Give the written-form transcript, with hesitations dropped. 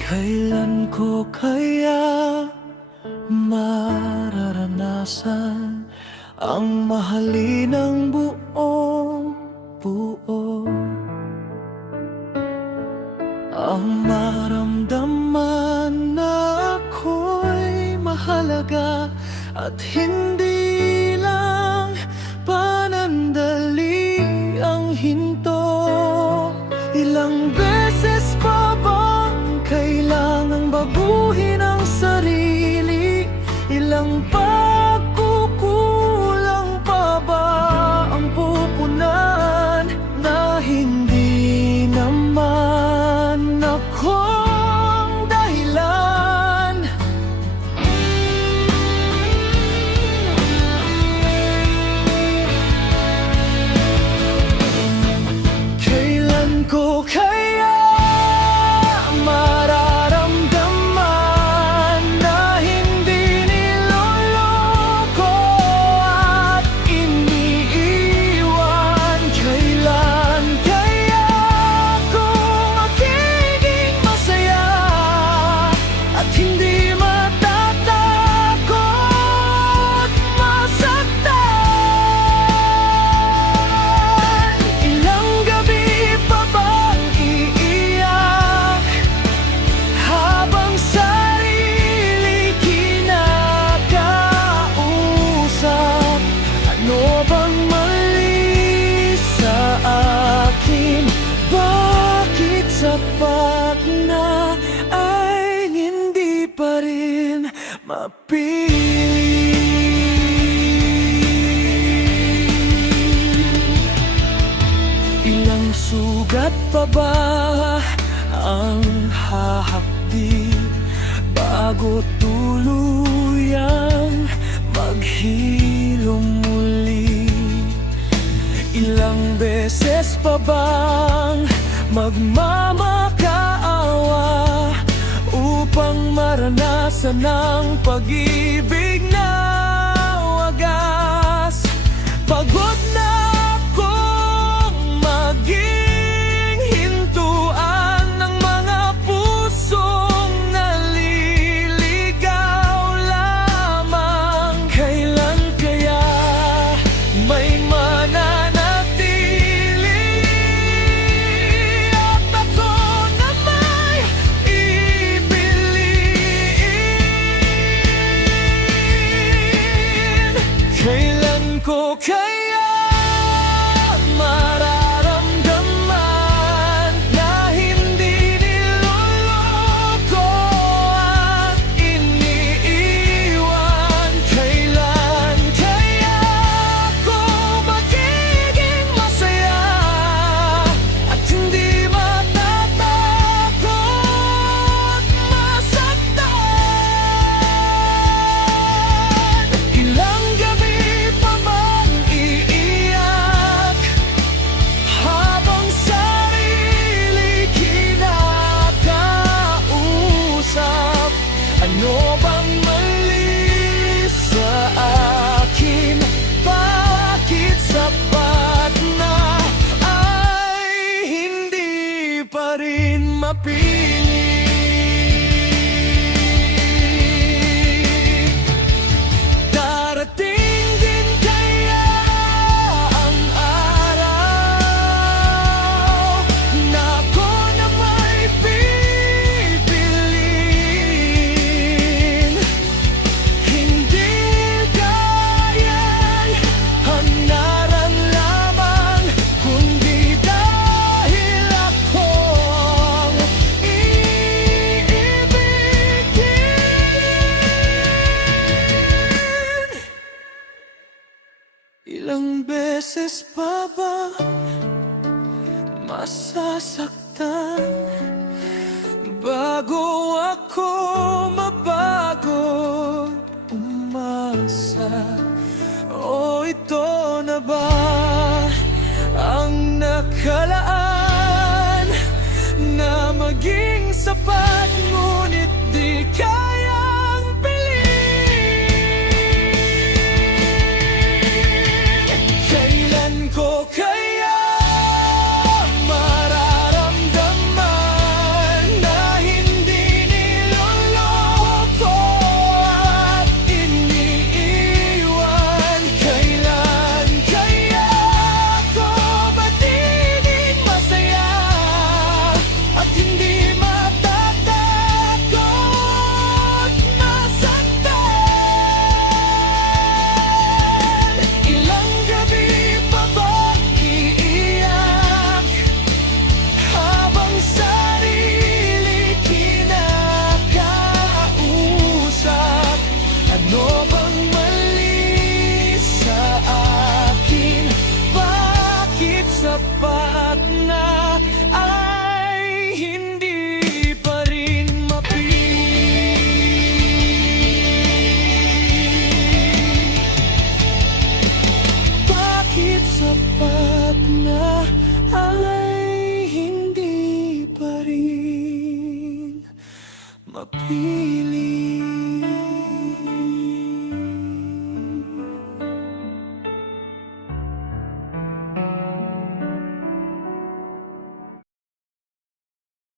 Kailan ko kaya mararanasan ang mahalin ng buong buo? Ang maramdaman na ako'y mahalaga at hindi lang panandali ang hinto. Ilang beses pa bang kailangang baguhin ang sarili? Ilang pagkukulang pa ba ang pupunan na hindi naman ako ang dahilan? Kailan ko kaya mararamdaman na hindi niloloko at iniiwan? Kailan kaya ako magiging masaya at hindi matatakot masaktan? Ilang gabi pa bang iiyak habang sarili kinakausap? Ano bang mali sa akin? Bakit sapat na ay hindi pa rin mapili? Ilang sugat pa ba ang hahapdi bago tuluyang maghilom muli? Ilang beses pa bang magmamakaawa upang maranasan ang pag-ibig na wagas? Pagod na akong maging hintuan ng mga pusong naliligaw lamang. Kailan kaya may mananatili at ako na may ibiliin? Kailan ko kaya mararamdaman na hindi niloloko at iniiwan? Kailan kaya ako magiging masaya at hindi matatakot masaktan? Ilang gabi pa bang iiyak habang sarili kinakausap? Ano bang mali sa akin? Bakit sapat na ay hindi pa rin mapili? Darating din kaya ang araw na ako na may pipiliin? Hindi kaya't hangaran lamang, kundi dahil akong iibigin. Ilang beses pa ba masasaktan bago ako mabago umasa? O ito na ba ang nakalaan na maging sapat ngunit di kayang piliin? Kailan ko kaya mararamdaman na hindi na ay hindi pa rin mapili.